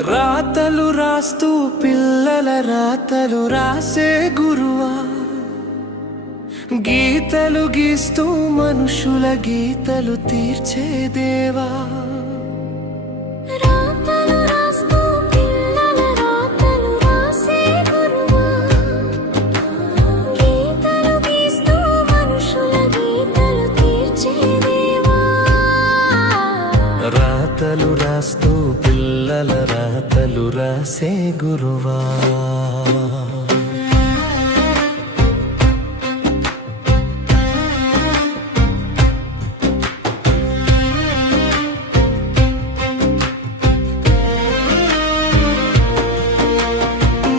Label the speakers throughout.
Speaker 1: రాతలు రాస్తూ పిల్లల రాతలు రాసే గురువా. గీతలు గీస్తూ మనుషుల గీతలు తీర్చే దేవా. రాతలు రాస్తూ పిల్లల రాతలు రాసే గురువా. రాతలు రాసే గురువా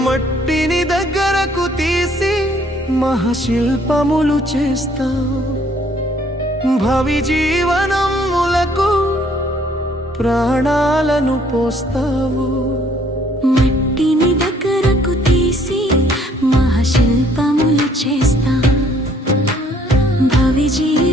Speaker 1: మట్టిని దగ్గరకు తీసి మహాశిల్పములు చేస్తావు భవి జీవనములకు ప్రాణాలను పోస్తావు.
Speaker 2: మట్టిని దగ్గరకు తీసి మహాశిల్పములు చేస్తా. భవిజీ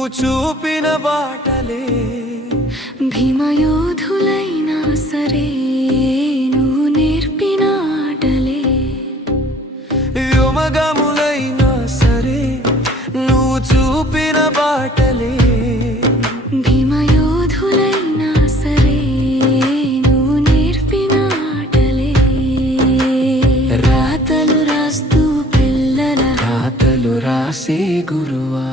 Speaker 1: నువ్వు చూపిన బాటలే.
Speaker 2: భీమయోధులైనా సరే నువ్వు నేర్పిన ఆటలే.
Speaker 1: వ్యోమగములైనా సరే నువ్వు చూపిన బాటలే.
Speaker 2: భీమయోధులైనా సరే నువ్వు నేర్పిన ఆటలే. రాతలు రాస్తూ పిల్లల రాతలు రాసే గురువా.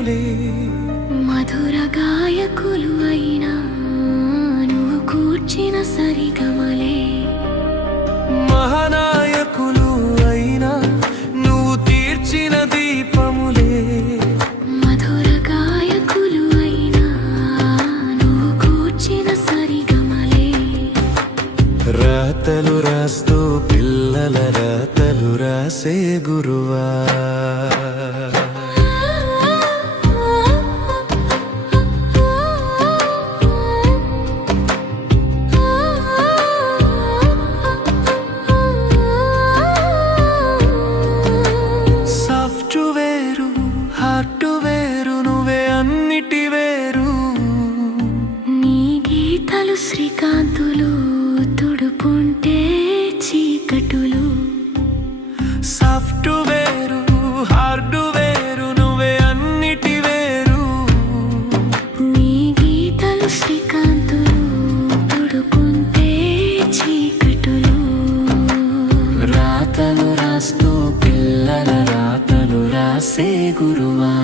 Speaker 1: దీపములే
Speaker 2: మధుర గాయకులు అయినా నువ్వు కూర్చిన సరిగమలే.
Speaker 1: మహానాయకులు అయినా నువ్వు తీర్చిన దీపములే.
Speaker 2: మధుర గాయకులు అయినా నువ్వు కూర్చిన సరిగమలే.
Speaker 1: రాతలు రాస్తూ పిల్లల రాతలు రాసే గురువా
Speaker 2: పూలు శ్రీకాంతులు తుడుపుంటే చీకటులు.
Speaker 1: సాఫ్ట్వేరు హార్డ్వేరు నువ్వే అన్నిటి వేరు.
Speaker 2: నీ గీతలు శ్రీకాంతులు తుడుపుంటే చీకటులు. రాతలు రాస్తూ పిల్లల రాతలు రాసే గురువా.